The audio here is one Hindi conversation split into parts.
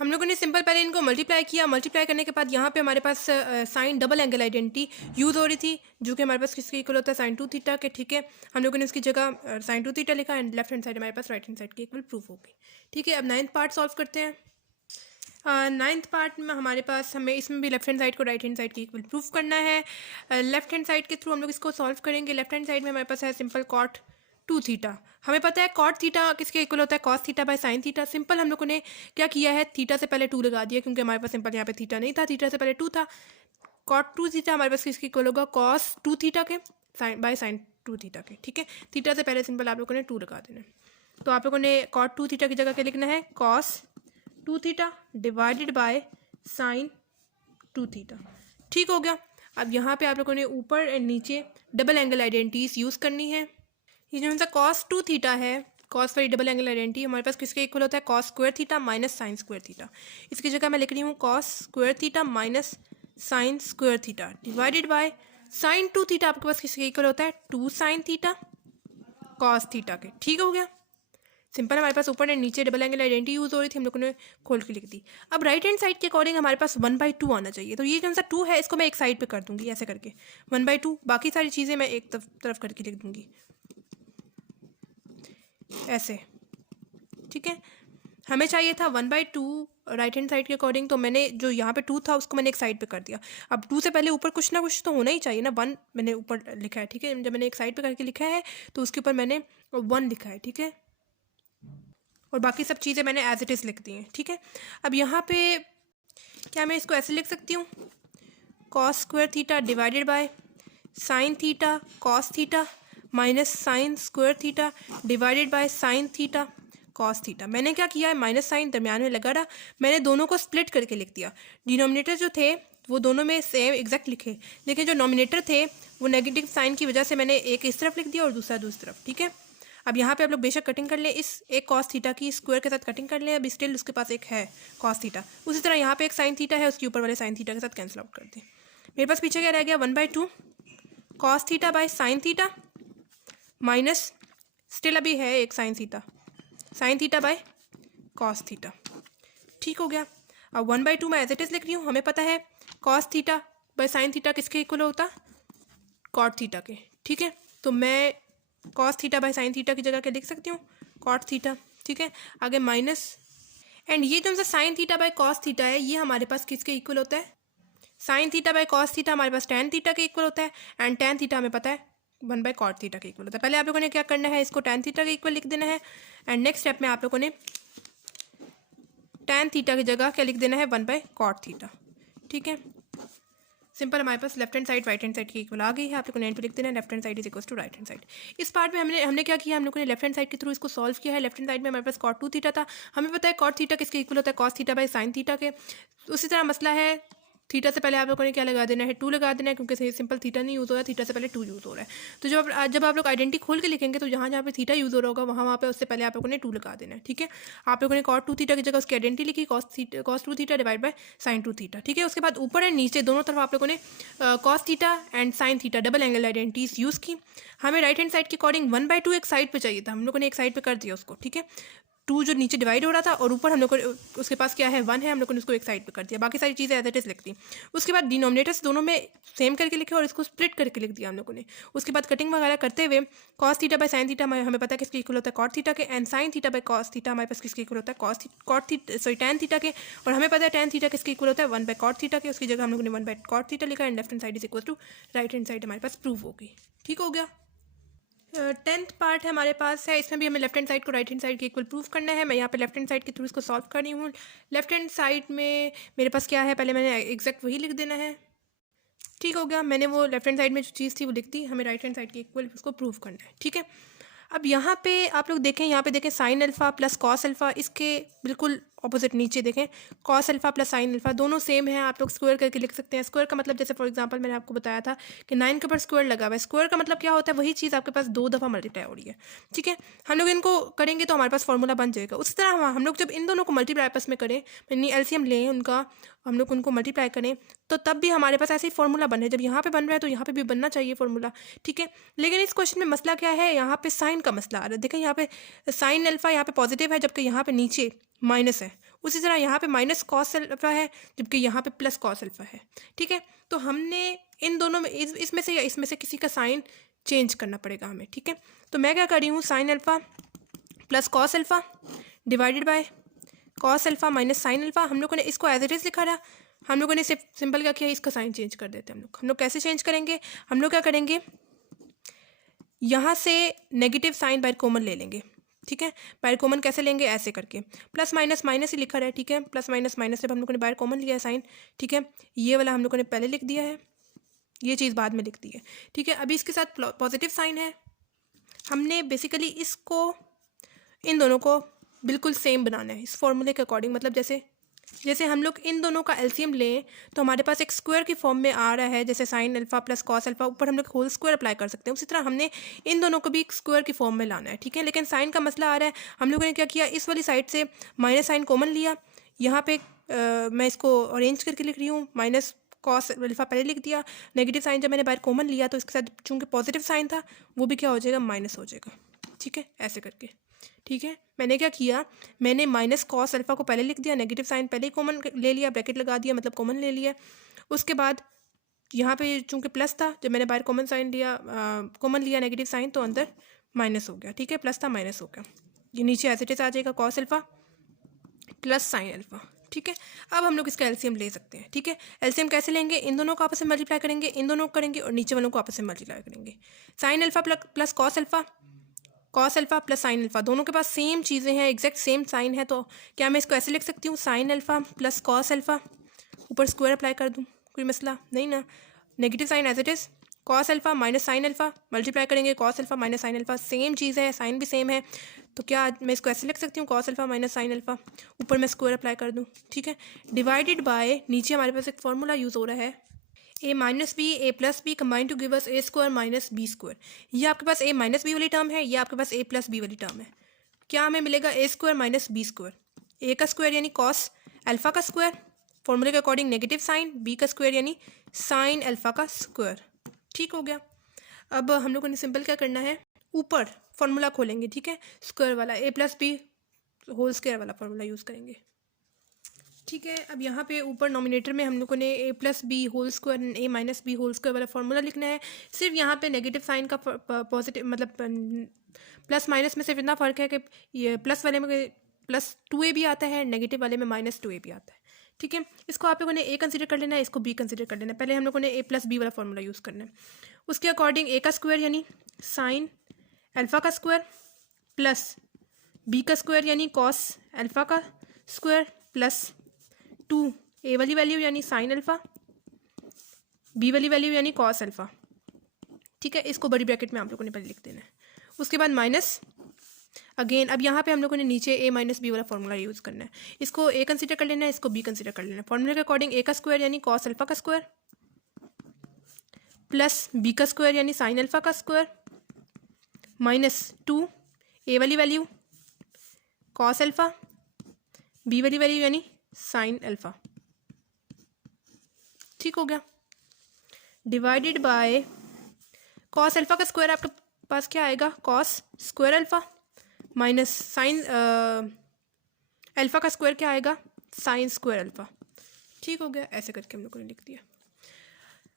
हम लोगों ने सिंपल पहले इनको मल्टीप्लाई किया, मल्टीप्लाई करने के बाद यहाँ पे हमारे पास sine double angle identity use हो रही थी, जो कि हमारे पास किसके इक्वल होता है, साइन 2 थीटा के। ठीक है, हम लोगों ने उसकी जगह साइन 2 थीटा लिखा एंड लेफ्ट हैंड साइड हमारे पास राइट हैंड साइड की इक्वल प्रूफ होगी। ठीक है, अब 9th पार्ट सॉल्व करते हैं। 9th पार्ट में हमारे पास हमें इसमें भी लेफ्ट हैंड साइड को राइट हैंड साइड की इक्वल प्रूफ करना है। लेफ्ट हैंड साइड के थ्रू हम लोग इसको सॉल्व करेंगे। लेफ्ट हैंड साइड में हमारे पास है सिंपल कॉट 2 थीटा। हमें पता है कॉट थीटा किसके इक्वल होता है, cos theta by sine theta. Simple हम लोगों ने क्या किया है, थीटा से पहले 2 लगा दिया, क्योंकि हमारे पास सिंपल यहाँ पे थीटा नहीं था, थीटा से पहले 2 था। कॉट 2 थीटा हमारे पास किसके इक्वल होगा, कॉस 2 थीटा के साइन बाय साइन 2 थीटा के। ठीक है, थीटा से पहले सिंपल आप लोगों ने 2 लगा देना है। तो आप लोगों ने कॉट 2 थीटा की जगह क्या लिखना है, cos 2 theta divided by sine 2 theta. ठीक हो गया। अब यहाँ पे आप लोगों ने ऊपर एंड नीचे डबल एंगल आइडेंटिटीज यूज़ करनी है। ये जो मतलब कॉस 2 थीटा है, कॉस वाली डबल एंगल आइडेंटिटी हमारे पास किसके इक्वल होता है, cos square theta minus sine square theta. इसकी जगह मैं लिख रही हूँ cos square theta minus sine square theta divided by sine 2 theta आपके पास किसके इक्वल होता है, 2 साइन थीटा कॉस थीटा के। ठीक हो गया। सिंपल हमारे पास ऊपर एंड नीचे डबल एंगल आइडेंटिटी यूज़ हो रही थी, हम लोगों ने खोल के लिख दी। अब राइट हैंड साइड के अकॉर्डिंग हमारे पास 1/2 आना चाहिए। तो ये कौन सा 2 है, इसको मैं एक साइड पे कर दूंगी ऐसे करके 1/2, बाकी सारी चीज़ें मैं एक तरफ करके लिख दूंगी ऐसे। ठीक है, हमें चाहिए था 1/2 राइट हैंड साइड के अकॉर्डिंग, तो मैंने जो यहाँ पे 2 था उसको मैंने एक साइड पे कर दिया। अब 2 से पहले ऊपर कुछ ना कुछ तो होना ही चाहिए ना, 1 मैंने ऊपर लिखा है। ठीक है, जब मैंने एक साइड पे करके लिखा है तो उसके ऊपर मैंने 1 लिखा है। ठीक है, और बाकी सब चीज़ें मैंने एज इट इज़ लिख दी हैं। ठीक है, अब यहाँ पे क्या मैं इसको ऐसे लिख सकती हूँ, cos square theta divided by sine theta cos theta minus sine square theta divided by sine theta cos theta. मैंने क्या किया है, माइनस साइन दरम्यान में लगा रहा, मैंने दोनों को स्प्लिट करके लिख दिया। डिनोमिनेटर जो थे वो दोनों में सेम एग्जैक्ट लिखे, लेकिन जो नोमिनेटर थे वो नेगेटिव साइन की वजह से मैंने एक इस तरफ लिख दिया और दूसरा दूसरी तरफ। ठीक है, अब यहाँ पे आप लोग बेशक कटिंग कर लें, इस एक कॉस थीटा की स्क्वायर के साथ कटिंग कर लें, अब स्टिल उसके पास एक है कॉस थीटा। उसी तरह यहाँ पे एक साइन थीटा है, उसके ऊपर वाले साइन थीटा के साथ कैंसिल आउट कर दें। मेरे पास पीछे क्या रह गया, 1/2 cos theta by sine theta minus still अभी है एक sine theta by cos theta. ठीक हो गया। अब 1/2 मैं एज इट इज़ लिख रही हूँ। हमें पता है cos theta by sine theta किसके इक्वल होता, कॉट थीटा के। ठीक है, तो मैं cos theta by sine theta की जगह क्या लिख सकती हूँ, कॉट थीटा। ठीक है, आगे माइनस एंड ये जो sine theta by cos theta है ये हमारे पास किसके इक्वल होता है, sine theta by cos theta हमारे पास टेन थीटा के इक्वल होता है एंड टेन थीटा हमें पता है 1/cot थीटा के इक्वल होता है। पहले आप लोगों ने क्या करना है, इसको टेन थीटा के इक्वल लिख देना है एंड नेक्स्ट स्टेप में आप लोगों ने टेन थीटा की जगह क्या लिख देना है, 1/cot थीटा। ठीक है, सिंपल हमारे पास left hand side right hand side की इक्वल आ गई है। आप लोगों ने एंड पे लिख देना है left hand side is equal to right hand side. इस पार्ट में हमने क्या किया, हम लोगों ने लेफ्ट हैंड साइड के थ्रू इसको सॉल्व किया है। लेफ्ट हैंड साइड में हमारे पास cot 2 थीटा था, हमें पता है cot थीटा किसके इक्वल होता है, cos theta by sine theta के। उसी तरह मसला है, थीटा से पहले आप लोगों ने क्या लगा देना है, 2 लगा देना है, क्योंकि सिंपल थीटा नहीं यूज़ हो रहा है, थीटा से पहले 2 यूज़ हो रहा है। तो जब आप लोग आइडेंटिटी खोल के लिखेंगे तो जहाँ पे थीटा यूज़ हो रहा होगा वहाँ पे उससे पहले आप लोगों ने 2 लगा देना है। ठीक है, आप लोगों ने cot 2 थीटा की जगह उसकी आइडेंटिटी लिखी cos 2 theta divide by sine 2 theta. ठीक है, उसके बाद ऊपर एंड नीचे दोनों तरफ आप लोगों ने cos theta and sine theta double angle identities use की। हमें राइट हैंड साइड के अकॉर्डिंग 1/2 एक साइड पे चाहिए था, हम लोगों ने एक साइड पे कर दिया उसको। ठीक है, 2 जो नीचे डिवाइड हो रहा था और ऊपर हम लोग को उसके पास क्या है 1 है, हम लोगों ने उसको एक साइड पे कर दिया, बाकी सारी चीज़ें एज इट इज़ लिख दी। उसके बाद डिनोमिनेटर्स दोनों में सेम करके लिखे और इसको स्प्लिट करके लिख दिया हम लोगों ने। उसके बाद कटिंग वगैरह करते हुए cos theta by sine theta हमें पता है किसके इक्वल होता है, cot थीटा के and sine theta by cos theta हमारे पास किसके इक्वल होता है, tan थीटा के। और हमें पता है tan थीटा किसके इक्वल होता है, 1/cot थीटा के। उसकी जगह हम लोगों ने 1/cot थीटा लिखा and left hand side is equal to right hand side हमारे पास प्रूव होगी। ठीक हो गया। 10th पार्ट है हमारे पास है, इसमें भी हमें लेफ्ट हैंड साइड को राइट हैंड साइड के इक्वल प्रूफ करना है। मैं यहाँ पे लेफ्ट हैंड साइड के थ्रू इसको सॉल्व कर रही हूँ। लेफ्ट हैंड साइड में मेरे पास क्या है, पहले मैंने एग्जैक्ट वही लिख देना है। ठीक हो गया, मैंने वो लेफ्ट हैंड साइड में जो चीज़ थी वो लिख दी, हमें राइट हैंड साइड के इक्वल उसको प्रूव करना है। ठीक है, अब यहाँ पे आप लोग देखें, यहाँ पे देखें sign alpha plus cos alpha, इसके बिल्कुल ऑपोजिट नीचे देखें cos alpha plus sine alpha, दोनों सेम है। आप लोग स्क्वायर करके लिख सकते हैं। स्क्वायर का मतलब जैसे फॉर एग्जांपल मैंने आपको बताया था कि 9 के ऊपर स्क्वायर लगा हुआ है। स्क्वायर का मतलब क्या होता है, वही चीज़ आपके पास 2 दफ़ा मल्टीप्लाई हो रही है। ठीक है, हम लोग इनको करेंगे तो हमारे पास फॉर्मूला बन जाएगा। उसी तरह हम लोग जब इन दोनों को मल्टीप्लाई आपस में करें, यानी एलसीएम लें उनका, हम लोग उनको मल्टीप्लाई करें, तो तब भी हमारे पास ऐसे ही फॉर्मूला बन रहा है। जब यहाँ पे बन रहा है तो यहाँ पे भी बनना चाहिए फॉर्मूला। ठीक है, लेकिन इस क्वेश्चन में मसला क्या है, यहाँ पे साइन का मसला आ रहा है। देखें यहाँ पे साइन अल्फ़ा यहाँ पे पॉजिटिव है, जबकि यहाँ पे नीचे माइनस है। उसी तरह यहाँ पे माइनस कॉस अल्फ़ा है, जबकि यहाँ पे प्लस कॉस अल्फ़ा है। ठीक है, तो हमने इन दोनों में इसमें से या इसमें से किसी का साइन चेंज करना पड़ेगा हमें। ठीक है, तो मैं क्या कर रही हूँ, sine alpha plus cos alpha divided by cos alpha minus sine alpha. हम लोगों ने इसको एज इट इज़ लिखा था, हम लोगों ने सिर्फ सिंपल क्या किया, इसका साइन चेंज कर देते हैं हम लोग कैसे चेंज करेंगे, हम लोग क्या करेंगे, यहाँ से नेगेटिव साइन बाय कॉमन ले लेंगे। ठीक है, बाय कॉमन कैसे लेंगे, ऐसे करके प्लस माइनस माइनस ही लिखा है। ठीक है, प्लस माइनस माइनस जब हम लोगों ने बाय कॉमन लिया है साइन, ठीक है, ये वाला हम लोगों ने पहले लिख दिया है, ये चीज़ बाद में लिख दी है। ठीक है, अभी इसके साथ पॉजिटिव साइन है, हमने बेसिकली इसको इन दोनों को बिल्कुल सेम बनाना है इस फॉर्मूले के अकॉर्डिंग। मतलब जैसे हम लोग इन दोनों का एलसीएम लें तो हमारे पास एक स्क्वायर की फॉर्म में आ रहा है, जैसे sign alpha plus cos alpha, ऊपर हम लोग होल स्क्वायर अप्लाई कर सकते हैं। उसी तरह हमने इन दोनों को भी एक स्क्वायर की फॉर्म में लाना है। ठीक है, लेकिन साइन का मसला आ रहा है, हम लोगों ने क्या किया, इस वाली साइड से माइनस साइन कॉमन लिया, यहाँ पे मैं इसको अरेंज करके लिख रही हूँ, माइनस कॉस अल्फ़ा पहले लिख दिया, नेगेटिव साइन जब मैंने बाहर कॉमन लिया तो इसके साथ चूँकि पॉजिटिव साइन था वो भी क्या हो जाएगा, माइनस हो जाएगा। ठीक है, ऐसे करके। ठीक है, मैंने क्या किया, मैंने माइनस कॉस अल्फ़ा को पहले लिख दिया, नेगेटिव साइन पहले ही कॉमन ले लिया, ब्रैकेट लगा दिया, मतलब कॉमन ले लिया। उसके बाद यहाँ पे चूँकि प्लस था, जब मैंने बाहर कॉमन साइन लिया, कॉमन लिया नेगेटिव साइन, तो अंदर माइनस हो गया। ठीक है, प्लस था माइनस हो गया, ये नीचे एज इट इज़ आ जाएगा cos alpha plus sine alpha. ठीक है, अब हम लोग इसका एलसीएम ले सकते हैं। ठीक है, एलसीएम कैसे लेंगे, इन दोनों को आपस में मल्टीप्लाई करेंगे, इन दोनों को करेंगे और नीचे वालों को आपस में मल्टीप्लाई करेंगे। Sign alpha plus cos alpha, cos alpha plus sine alpha, दोनों के पास सेम चीज़ें हैं, एग्जैक्ट सेम साइन है, तो क्या मैं इसको ऐसे लिख सकती हूँ, sine alpha plus cos alpha, ऊपर स्क्वायर अप्लाई कर दूँ, कोई मसला नहीं ना, negative sign as it is, cos alpha minus sine alpha, multiply करेंगे cos alpha minus sine alpha, same चीज़ है, साइन भी सेम है, तो क्या मैं इसको ऐसे लिख सकती हूँ, cos alpha minus sine alpha, ऊपर मैं स्क्वायर अप्लाई कर दूँ। ठीक है, डिवाइडेड बाय, नीचे हमारे पास एक फार्मूला यूज़ हो रहा है, A minus B A plus B combine to give us A square minus B square. ये आपके पास ए माइनस बी वाली टर्म है, ये आपके पास ए प्लस बी वाली टर्म है। क्या हमें मिलेगा, A square minus B square, A का स्क्वायर यानी कॉस अल्फ़ा का स्क्वायर, फॉर्मूले के अकॉर्डिंग नेगेटिव साइन, बी का स्क्वायर यानी साइन अल्फ़ा का स्क्वायर। ठीक हो गया, अब हम लोगों ने सिंपल क्या करना है, ऊपर फार्मूला खोलेंगे। ठीक है, स्क्वायर वाला ए प्लस बी होल स्क्वायर वाला फार्मूला यूज़ करेंगे। ठीक है, अब यहाँ पे ऊपर नॉमिनेटर में हम लोगों ने ए प्लस बी होल स्क्वायर ए माइनस बी होल स्क्वायर वाला फार्मूला लिखना है। सिर्फ यहाँ पे नेगेटिव साइन का पॉजिटिव मतलब प्लस माइनस में सिर्फ इतना फ़र्क है कि ये प्लस वाले में प्लस 2a भी आता है, नेगेटिव वाले में माइनस 2a भी आता है। ठीक है, इसको आप लोगों ने ए कंसिडर कर लेना है, इसको बी कंसिडर कर लेना है। पहले हम लोगों ने ए प्लस बी वाला फार्मूला यूज़ करना है, उसके अकॉर्डिंग ए का स्क्वायर यानी साइन अल्फ़ा का स्क्वायर प्लस बी का स्क्वायर यानी कॉस अल्फ़ा का स्क्वायर प्लस 2 ए वाली वैल्यू यानी साइन अल्फ़ा, बी वाली वैल्यू यानी कॉस अल्फ़ा। ठीक है, इसको बड़ी ब्रैकेट में आप लोगों ने पहले लिख देना है, उसके बाद माइनस अगेन। अब यहाँ पे हम लोगों ने नीचे ए माइनस बी वाला फार्मूला यूज़ करना है, इसको ए कंसिडर कर लेना है, इसको बी कंसिडर कर लेना है। फार्मूले के अकॉर्डिंग ए का स्क्वायर यानी कॉस अल्फ़ा का स्क्वायर प्लस बी का स्क्वायर यानी साइन अल्फ़ा का स्क्वायर माइनस 2 ए वाली वैल्यू कॉस अल्फ़ा, बी वाली वैल्यू यानी साइन अल्फ़ा। ठीक हो गया, डिवाइडेड बाय कॉस अल्फ़ा का स्क्वायर आपके पास क्या आएगा, cos square alpha minus sine alpha का स्क्वायर क्या आएगा, साइन स्क्वायर अल्फ़ा। ठीक हो गया, ऐसे करके हम लोगों ने लिख दिया।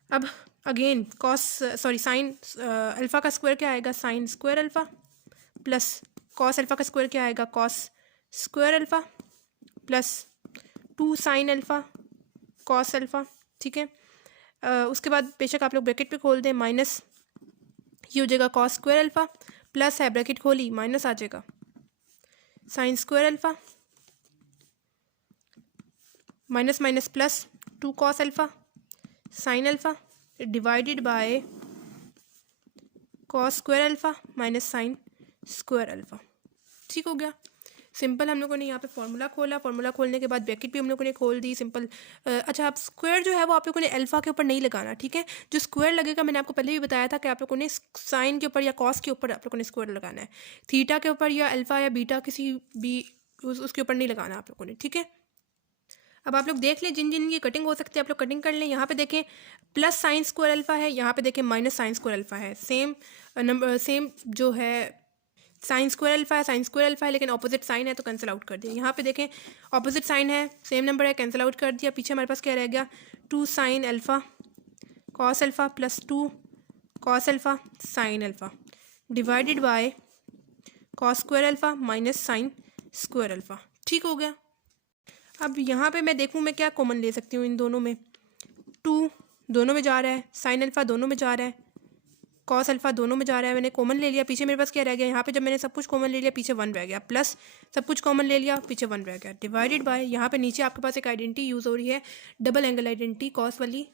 अब अगेन साइन अल्फ़ा का स्क्वायर क्या आएगा, sine square alpha plus cos alpha का स्क्वायर क्या आएगा, cos square alpha plus 2 sine alpha cos alpha. ठीक है, उसके बाद बेशक आप लोग ब्रैकेट पे खोल दें, माइनस ये हो जाएगा कॉस स्क्वायर अल्फ़ा प्लस है ब्रैकेट खोली माइनस आ जाएगा sine square alpha minus minus plus 2 cos alpha sine alpha divided by cos square alpha minus sine square alpha. ठीक हो गया, सिंपल हम लोगों ने यहाँ पे फार्मूला खोला, फार्मूला खोलने के बाद ब्रैकेट भी हम लोगों ने खोल दी, सिंपल। अच्छा, आप स्क्वायर जो है वो आप लोगों ने अल्फ़ा के ऊपर नहीं लगाना। ठीक है, जो स्क्वायर लगेगा मैंने आपको पहले भी बताया था कि आप लोगों ने साइन के ऊपर या कॉस के ऊपर आप लोगों ने स्क्वायर लगाना है, थीटा के ऊपर या अल्फ़ा या बीटा किसी भी उसके ऊपर नहीं लगाना आप लोगों ने। ठीक है, अब आप लोग देख लें जिन जिन की कटिंग हो सकती है आप लोग कटिंग कर लें। यहाँ पे देखें प्लस साइन स्क्वायर अल्फ़ा है, यहाँ पे देखें माइनस साइन स्क्वायर अल्फ़ा है, सेम नंबर सेम जो है साइन स्क्वायर अल्फा है लेकिन ऑपोजिट साइन है तो कैंसिल आउट कर दिया। यहाँ पे देखें ऑपोजिट साइन है, सेम नंबर है, कैंसिल आउट कर दिया। पीछे हमारे पास क्या रह गया, 2 sine alpha cos alpha plus 2 cos alpha sine alpha divided by cos square alpha minus sine square alpha. ठीक हो गया। अब यहाँ पे मैं देखूँ मैं क्या कॉमन ले सकती हूँ इन दोनों में। 2 दोनों में जा रहा है, साइन अल्फा दोनों में जा रहा है, कॉस अल्फा दोनों में जा रहा है, मैंने कॉमन ले लिया। पीछे मेरे पास क्या रह गया, यहाँ पे जब मैंने सब कुछ कॉमन ले लिया पीछे 1 रह गया, प्लस सब कुछ कॉमन ले लिया पीछे 1 रह गया, डिवाइडेड बाय यहाँ पे नीचे आपके पास एक आइडेंटिटी यूज़ हो रही है, डबल एंगल आइडेंटिटी कॉस वाली,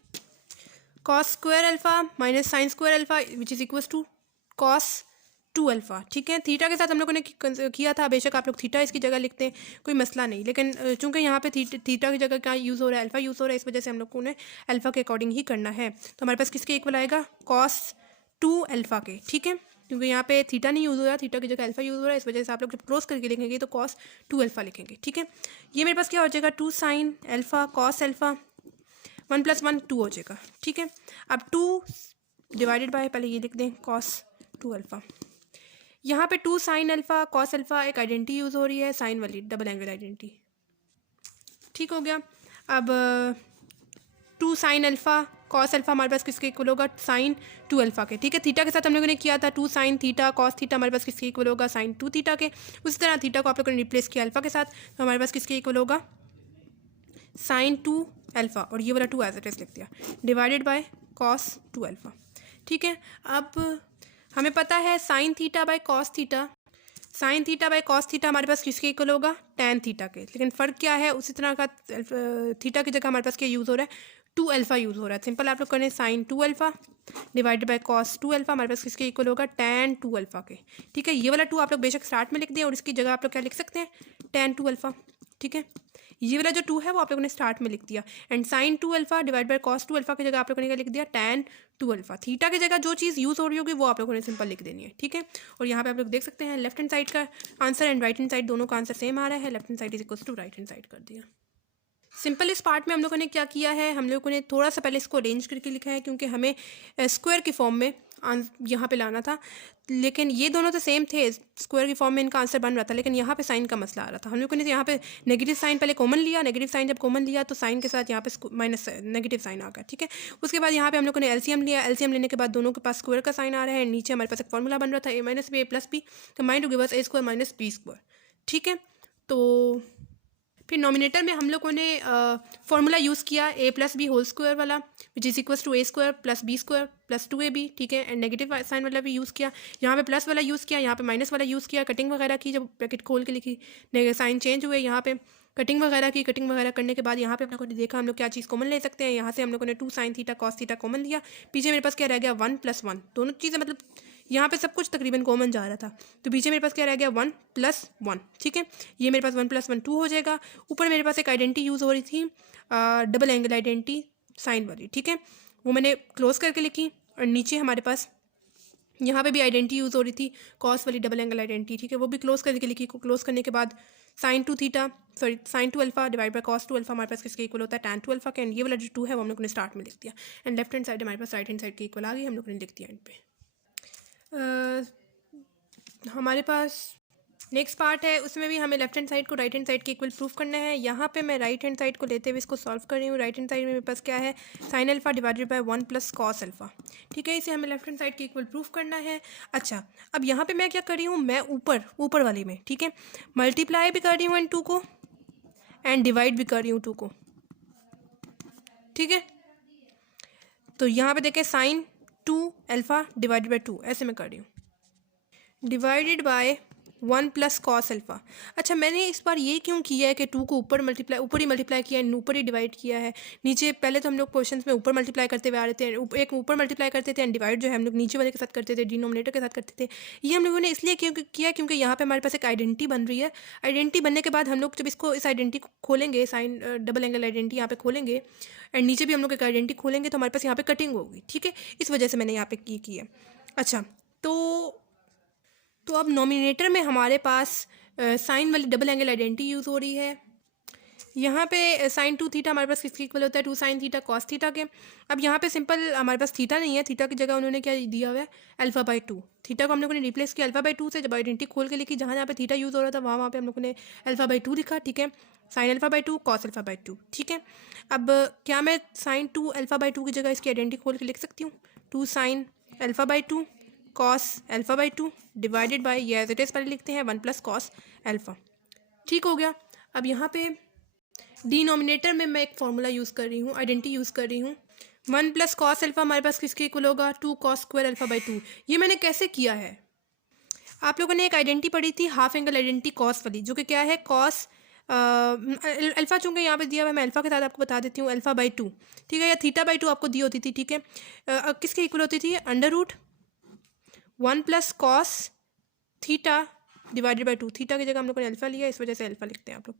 cos square alpha minus sine square alpha which is equal to cos 2 alpha. ठीक है, थीटा के साथ हम लोगों ने किया था, बेशक आप लोग थीटा इसकी जगह लिखते हैं कोई मसला नहीं, लेकिन चूंकि यहाँ पे थीटा की जगह क्या यूज़ हो रहा है, अल्फा यूज़ हो रहा है, इस वजह से हम लोगों ने अल्फा के अकॉर्डिंग ही करना है। तो हमारे पास किसके इक्वल आएगा, कॉस 2 अल्फा के। ठीक है, क्योंकि यहाँ पे थीटा नहीं यूज़ हो रहा, थीटा की जगह अल्फा यूज़ हो रहा है, इस वजह से आप लोग जब क्लोज करके लिखेंगे तो कॉस 2 अल्फा लिखेंगे। ठीक है, ये मेरे पास क्या हो जाएगा, 2 साइन अल्फा कॉस अल्फा 1 + 1 2 हो जाएगा। ठीक है, अब 2 डिवाइडेड बाय पहले ये लिख दें कॉस 2 अल्फा। यहाँ पे 2 साइन अल्फा कॉस अल्फा एक आइडेंटिटी यूज़ हो रही है, साइन वाली डबल एंगल आइडेंटिटी। ठीक हो गया। अब 2 साइन अल्फा कॉस अल्फा हमारे पास किसके इक्वल होगा, साइन 2 अल्फा के। ठीक है, थीटा के साथ हम लोगों ने किया था 2 साइन थीटा कॉस थीटा, हमारे पास किसके इक्वल होगा, साइन 2 थीटा के। उसी तरह थीटा को आप लोगों ने रिप्लेस किया अल्फा के साथ, तो हमारे पास किसके इक्वल होगा, साइन 2 अल्फा, और ये वाला 2 एज इट इज लिख दिया, डिवाइडेड बाय कॉस 2 अल्फा। ठीक है, अब हमें पता है sine theta by cos theta, sine theta by cos theta हमारे पास किसके इक्वल होगा, टैन थीटा के। लेकिन फ़र्क क्या है, उसी तरह का थीटा की जगह हमारे पास क्या यूज़ हो रहा है, 2 अल्फा यूज़ हो रहा है। सिंपल आप लोग करें sine 2 alpha divided by cos 2 alpha, हमारे पास किसके इक्वल होगा, टैन 2 अल्फा के। ठीक है, ये वाला 2 आप लोग बेशक स्टार्ट में लिख दें और इसकी जगह आप लोग क्या लिख सकते हैं, टैन 2 अल्फा। ठीक है, ये वाला जो 2 है वो आप लोगों ने स्टार्ट में लिख दिया, and sine 2 alpha divide by cos 2 alpha की जगह आप लोगों ने क्या लिख दिया, टैन 2 अल्फा। थीटा की जगह जो चीज़ यूज़ हो रही होगी वो आप लोगों ने सिंपल लिख देनी है। ठीक है, और यहाँ पे आप लोग देख सकते हैं लेफ्ट हैंड साइड का answer and right hand side दोनों का आंसर सेम आ रहा है, left hand side is equal to right hand side कर दिया। सिंपल इस पार्ट में हम लोगों ने क्या किया है, हम लोगों ने थोड़ा सा पहले इसको अरेंज करके लिखा है क्योंकि हमें स्क्वायर की फॉर्म में यहाँ पे लाना था, लेकिन ये दोनों तो सेम थे, स्क्वायर की फॉर्म में इनका आंसर बन रहा था, लेकिन यहाँ पे साइन का मसला आ रहा था। हम लोगों ने यहाँ पे नेगेटिव साइन पहले कॉमन लिया, नेगेटिव साइन जब कॉमन लिया तो साइन के साथ यहाँ पे माइनस नेगेटिव साइन आ गया। ठीक है, उसके बाद यहाँ पे हम लोगों ने एलसीएम लिया, एलसीएम लेने के बाद दोनों के पास स्क्वायर का साइन आ रहा है, नीचे हमारे पास एक फॉर्मूला बन रहा था a - b a + b combined to give us a² - b²। ठीक है, तो फिर नॉमिनेटर में हम लोगों ने फॉर्मूला यूज़ किया a + b होल स्क्वायर वाला विच is equal to a² + b² + 2ab। ठीक है, एंड नेगेटिव साइन वाला भी यूज़ किया, यहाँ पे प्लस वाला यूज़ किया, यहाँ पे माइनस वाला यूज़ किया, कटिंग वगैरह की, जब ब्रैकेट खोल के लिखी साइन चेंज हुए, यहाँ पे कटिंग वगैरह की, कटिंग वगैरह करने के बाद यहाँ पे हम लोगों ने देखा हम लोग क्या चीज़ कॉमन ले सकते हैं। यहाँ से हम लोगों ने 2 sine theta cos theta common लिया, पीछे मेरे पास क्या रह गया, 1 + 1, दोनों चीज़ें मतलब यहाँ पे सब कुछ तकरीबन कॉमन जा रहा था, तो पीछे मेरे पास क्या रह गया, 1 + 1। ठीक है, ये मेरे पास 1 + 1 2 हो जाएगा। ऊपर मेरे पास एक आइडेंटिटी यूज़ हो रही थी डबल एंगल आइडेंटिटी साइन वाली। ठीक है, वो मैंने क्लोज करके लिखी, और नीचे हमारे पास यहाँ पे भी आइडेंटिटी यूज़ हो रही थी कॉस वाली डबल एंगल आइडेंटिटी। ठीक है, वो भी क्लोज करके लिखी, क्लोज करने के बाद sine 2 alpha divide by cos 2 alpha हमारे पास किसके इक्वल होता है, टैन 2 अल्फा के। एंड ये वाला जो 2 है वो हम लोग ने स्टार्ट में लिख दिया, एंड लेफ्ट हैंड साइड हमारे पास राइट हैंड साइड के इक्वल आ गई, हम लोग ने लिख दिया एंड पे। हमारे पास नेक्स्ट पार्ट है, उसमें भी हमें लेफ्ट हैंड साइड को राइट हैंड साइड के इक्वल प्रूफ करना है। यहाँ पे मैं राइट हैंड साइड को लेते हुए इसको सॉल्व कर रही हूँ। राइट हैंड साइड में मेरे पास क्या है, sine alpha divided bye 1 + cos alpha. ठीक है, इसे हमें लेफ्ट हैंड साइड के इक्वल प्रूफ करना है। अच्छा, अब यहाँ पे मैं क्या कर रही हूँ, मैं ऊपर वाली में, ठीक है, मल्टीप्लाई भी कर रही हूँ एंड 2 को, एंड डिवाइड भी कर रही हूँ 2 को। ठीक है, तो यहाँ पे देखें साइन 2 अल्फा डिवाइडेड बाय 2 ऐसे मैं कर रही हूँ, डिवाइडेड बाय 1 + कॉस अल्फा। अच्छा, मैंने इस बार ये क्यों किया है कि 2 को ऊपर ही मल्टीप्लाई किया है, ऊपर ही डिवाइड किया है। नीचे पहले तो हम लोग क्वेश्चंस में ऊपर मल्टीप्लाई करते हुए आ रहे थे, एक ऊपर मल्टीप्लाई करते थे एंड डिवाइड जो है हम लोग नीचे वाले के साथ करते थे, डिनोमिनेटर के साथ करते थे। ये हम लोगों ने इसलिए किया क्योंकि यहाँ पे हमारे पास एक आइडेंटिटी बन रही है। आइडेंटिटी बनने के बाद हम लोग जब इस आइडेंटिटी को खोलेंगे, साइन डबल एंगल आइडेंटिटी यहाँ पे खोलेंगे, एंड नीचे भी हम लोग एक आइडेंटिटी खोलेंगे, तो हमारे पास यहाँ पे कटिंग होगी। ठीक है, इस वजह से मैंने यहाँ पे ये किया। अच्छा, तो अब नॉमिनेटर में हमारे पास साइन वाली डबल एंगल आइडेंटिटी यूज़ हो रही है, यहाँ पे साइन 2 थीटा हमारे पास किसके इक्वल होता है, 2 साइन थीटा कॉस थीटा के। अब यहाँ पे सिंपल हमारे पास थीटा नहीं है, थीटा की जगह उन्होंने क्या दिया हुआ है, अल्फा बाई 2। थीटा को हम लोगों ने रिप्लेस किया अल्फा बाई 2 से। जब आइडेंटिटी खोल के लिखी, जहाँ जहाँ पे थीटा यूज़ हो रहा था वहाँ पे हम लोगों ने अल्फा बाई 2 लिखा, ठीक है। Sign alpha by 2 cos alpha by 2, ठीक है। अब क्या मैं साइन 2 अल्फा बाई 2 की जगह इसकी आइडेंटिटी खोल के लिख सकती हूँ, 2 sign alpha by 2 cos alpha by 2 divided by, ये एज इट इज़ पहले लिखते हैं, 1 प्लस कॉस अल्फा। ठीक हो गया। अब यहाँ पे डिनोमिनेटर में मैं एक फॉर्मूला यूज़ कर रही हूँ, आइडेंटिटी यूज़ कर रही हूँ। 1 प्लस कॉस अल्फा हमारे पास किसके इक्वल होगा, 2 कॉस स्क्वायर अल्फा बाई 2। ये मैंने कैसे किया है, आप लोगों ने एक आइडेंटिटी पढ़ी थी हाफ एंगल आइडेंटिटी कॉस वाली, जो कि क्या है, कॉस अल्फा, चूँकि यहाँ पे दिया हुआ है मैं अल्फा के साथ आपको बता देती हूँ, अल्फा बाई 2, ठीक है, या थीटा बाई 2 आपको दी होती थी, ठीक है। किसके इक्वल होती थी, under root 1 plus cos theta divided by 2। Theta की जगह हम लोग ने अल्फा लिया, इस वजह से अल्फा लिखते हैं आप लोग,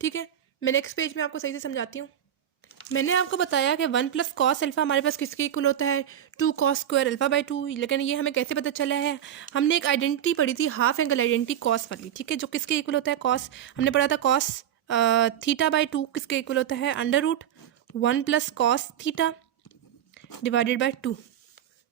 ठीक है। मैं नेक्स्ट पेज में आपको सही से समझाती हूँ। मैंने आपको बताया कि 1 प्लस कॉस अल्फा हमारे पास किसके इक्वल होता है, 2 कॉस स्क्वायर अल्फा बाई 2। लेकिन ये हमें कैसे पता चला है, हमने एक आइडेंटिटी पढ़ी थी हाफ एंगल आइडेंटिटी कॉस वाली, ठीक है, जो किसके इक्वल होता है, कॉस, हमने पढ़ा था कॉस थीटा बाई 2 किसके इक्वल होता है, under root 1 plus cos theta divided by 2,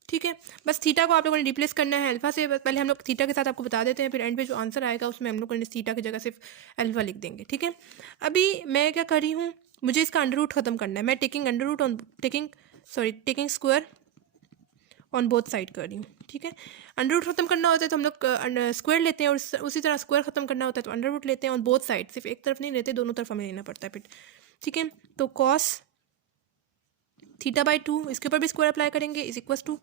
ठीक है। बस थीटा को आप लोगों ने रिप्लेस करना है अल्फा से। पहले हम लोग थीटा के साथ आपको बता देते हैं, फिर एंड पे जो आंसर आएगा उसमें हम लोग थीटा की जगह सिर्फ अल्फा लिख देंगे, ठीक है। अभी मैं क्या कर रही हूँ, मुझे इसका अंडर रूट खत्म करना है। मैं taking under root on taking square on both side कर रही हूँ, ठीक है। अंडर रूट खत्म करना होता है तो हम लोग स्क्वायर लेते हैं, और उसी तरह स्क्वायर खत्म करना होता है तो अंडर रूट लेते हैं ऑन बोथ साइड। सिर्फ एक तरफ नहीं लेते, दोनों तरफ हमें लेना पड़ता है फिर, ठीक है। तो कॉस थीटा बाई 2, इसके ऊपर भी स्क्वायर अप्लाई करेंगे, is equal to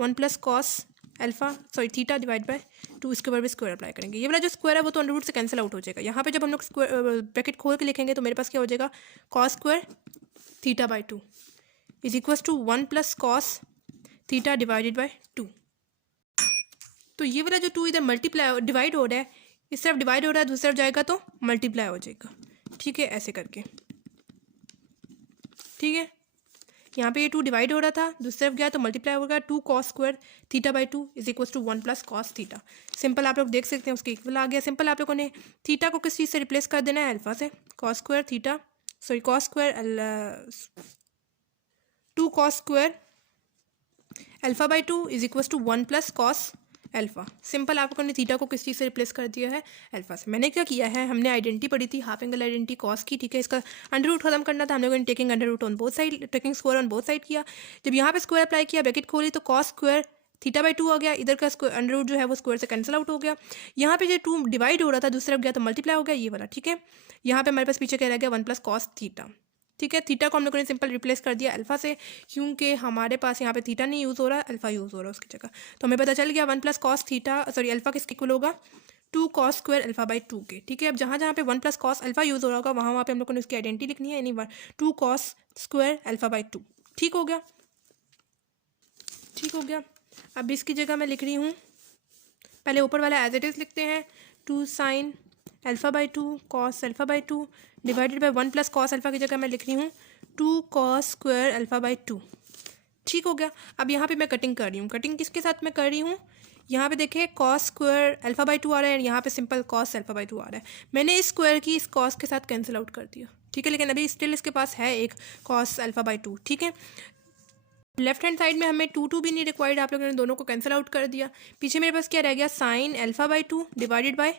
1 plus cos alpha theta divide by 2, इसके ऊपर भी स्क्वायर अप्लाई करेंगे। ये वाला जो स्क्वायर है वो तो अंडर रूट से कैंसिल आउट हो जाएगा। यहाँ पे जब हम लोग स्क्वायर ब्रैकेट खोल के लिखेंगे तो मेरे पास क्या हो जाएगा, cos square theta by 2 is equal to 1 plus cos theta divided by 2। तो ये वाला जो 2 इधर मल्टीप्लाई डिवाइड हो रहा है, इस तरफ डिवाइड हो रहा है, दूसरी तरफ जाएगा तो मल्टीप्लाई हो जाएगा, ठीक है, ऐसे करके, ठीक है। यहाँ पे ये 2 डिवाइड हो रहा था, दूसरी तरफ गया तो मल्टीप्लाई हो गया, 2 cos square theta by 2 is equal to 1 plus cos theta. Simple आप लोग देख सकते हैं उसके इक्वल आ गया। सिंपल आप लोगों ने थीटा को किस चीज़ से रिप्लेस कर देना है, अल्फा से। Cos square theta cos square 2 cos square alpha by 2 is equal to 1 plus cos alpha. Simple आप लोगों ने थीटा को किस चीज़ से रिप्लेस कर दिया है, अल्फा से। मैंने क्या किया है, हमने आइडेंटिटी पढ़ी थी हाफ एंगल आइडेंटिटी कॉस की, ठीक है। इसका अंडर रूट खत्म करना था, हम लोगों ने taking under root on both side, taking square on both side किया। जब यहाँ पे स्क्वायर अप्लाई किया, ब्रैकेट खोली तो कॉस स्क्वायर थीटा बाई 2 आ गया, इधर का अंडर रूट जो है वो स्क्वायर से कैंसिल आउट हो गया। यहाँ पे जो 2 डिवाइड हो रहा था दूसरी तरफ गया तो मल्टीप्लाई हो गया, ये वाला, ठीक है। यहाँ पे हमारे पास पीछे क्या रह गया, 1 प्लस कॉस थीटा, ठीक है। थीटा को हम लोगों ने सिंपल रिप्लेस कर दिया अल्फा से, क्योंकि हमारे पास यहाँ पे थीटा नहीं यूज़ हो रहा है, अल्फा यूज़ हो रहा है उसकी जगह। तो हमें पता चल गया 1 प्लस कॉस थीटा अल्फा किसके इक्वल होगा, 2 कॉस स्क्वायर अल्फा बाई 2 के, ठीक है। अब जहाँ जहाँ पे 1 प्लस कॉस अल्फा यूज़ हो रहा होगा वहाँ पे हम लोगों ने उसकी आइडेंटिटी लिखनी है, यानी 2 कॉस स्क्वायर अल्फा बाई 2, ठीक हो गया, ठीक हो गया। अब इसकी जगह मैं लिख रही हूँ, पहले ऊपर वाला एज इट इज़ लिखते हैं, 2 sign alpha by 2 cos alpha by 2 divided by 1 plus cos alpha की जगह मैं लिख रही हूँ 2 कॉस स्क्वायर अल्फा बाई 2, ठीक हो गया। अब यहाँ पे मैं कटिंग कर रही हूँ, कटिंग किसके साथ मैं कर रही हूँ, यहाँ पे देखिए कॉस स्क्वायर अल्फा बाई 2 आ रहा है, यहाँ पे सिंपल कॉस अल्फा बाई 2 आ रहा है। मैंने इस स्क्वायर की इस कॉस के साथ कैंसिल आउट कर दिया, ठीक है। लेकिन अभी स्टिल इसके पास है एक कॉस अल्फा बाई 2, ठीक है। लेफ्ट हैंड साइड में हमें 2 भी नहीं रिक्वायर्ड, आप लोगों ने दोनों को कैंसिल आउट कर दिया। पीछे मेरे पास क्या रह गया, sign alpha by 2 divided by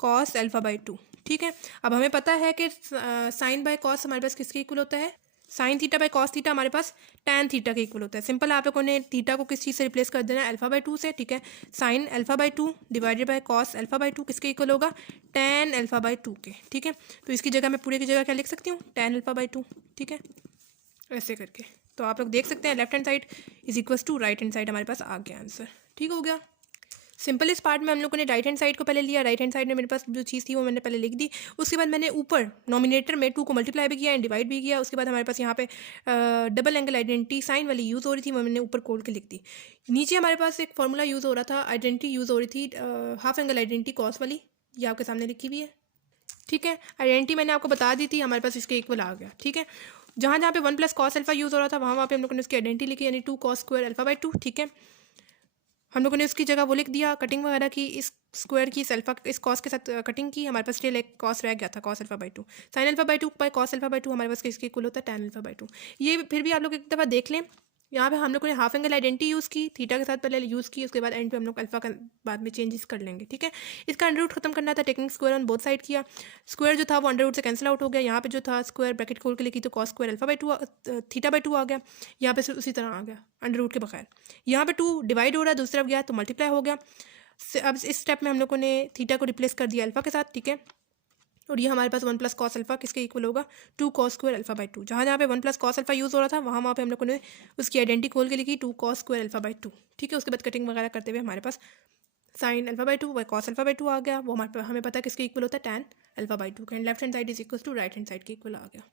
cos alpha by 2, ठीक है। अब हमें पता है कि साइन बाय कॉस हमारे पास किसके इक्वल होता है, sine theta by cos theta हमारे पास टैन थीटा के इक्वल होता है। सिंपल आप लोगों ने थीटा को किस चीज़ से रिप्लेस कर देना है, अल्फा बाई 2 से, ठीक है। Sign alpha by 2 divided by cos alpha by 2 किसके इक्वल होगा, टैन अल्फा बाई 2 के, ठीक है। तो इसकी जगह मैं पूरे की जगह क्या लिख सकती हूँ, टैन अल्फा बाई 2, ठीक है, ऐसे करके। तो आप लोग देख सकते हैं left hand side is equals to right hand side हमारे पास आ गया आंसर, ठीक हो गया। सिंपल इस पार्ट में हम लोगों ने राइट हैंड साइड को पहले लिया, राइट हैंड साइड में मेरे पास जो चीज़ थी वो मैंने पहले लिख दी। उसके बाद मैंने ऊपर नॉमिनेटर में 2 को मल्टीप्लाई भी किया एंड डिवाइड भी किया। उसके बाद हमारे पास यहाँ पे डबल एंगल आइडेंटिटी साइन वाली यूज़ हो रही थी, वो मैंने ऊपर खोल के लिख दी। नीचे हमारे पास एक फॉर्मूला यूज़ हो रहा था, आइडेंटिटी यूज़ हो रही थी हाफ एंगल आइडेंटिटी कॉस वाली, ये आपके सामने लिखी हुई है, ठीक है। आइडेंटिटी मैंने आपको बता दी थी, हमारे पास इसके इक्वल आ गया, ठीक है। जहाँ जहाँ पे 1 प्लस कॉस अल्फा यूज़ हो रहा था वहाँ पे हम लोगों ने उसकी आइडेंटिटी लिखी, यानी 2 कॉस स्क्वायर अल्फा बाई 2, ठीक है। हम लोगों ने उसकी जगह वो लिख दिया कटिंग वगैरह की, इस स्क्वायर की इस अल्फा इस कॉस के साथ कटिंग की, हमारे पास स्टिल एक कॉस रह गया था, cos alpha by to. Sign alpha by two by cos alpha by to हमारे पास किसके इक्वल होता है, टैन अल्फा बाई टू। ये फिर भी आप लोग एक दफ़ा देख लें, यहाँ पे हम लोगों ने हाफ एंगल आइडेंटिटी यूज़ की, थीटा के साथ पहले यूज़ की, उसके बाद एंड पे हम लोग अल्फा का बाद में चेंजेस कर लेंगे, ठीक है। इसका अंडर रूट खत्म करना था, taking square on both side किया, स्क्वायर जो था वो अंडर रूट से कैंसिल आउट हो गया, यहाँ पे जो था स्क्वायर ब्रैकेट खोल के लिखी तो cos square alpha by two theta by two आ गया, यहाँ पे उसी तरह आ गया अंडर रूट के बगैर। यहाँ पे 2 डिवाइड हो रहा है, दूसरी तरफ गया तो मल्टीप्लाई हो गया। अब इस स्टेप में हम लोगों ने थीटा को रिप्लेस कर दिया अल्फा के साथ, ठीक है। और ये हमारे पास 1 प्लस कॉस अल्फा किसके इक्वल होगा, 2 cos square alpha by to. जहाँ जहाँ पे 1 प्लस कॉस अल्फा यूज़ हो रहा था वहाँ पे हम लोगों ने उसकी आइडेंटिटी खोल के लिखी 2 cos square alpha by two, ठीक है। उसके बाद कटिंग वगैरह करते हुए हमारे पास sine alpha by two by cos alpha by two आ गया, वो हमें पता है किसके इक्वल होता है, tan alpha by two. And left hand side is equal to right hand side के इक्वल आ गया।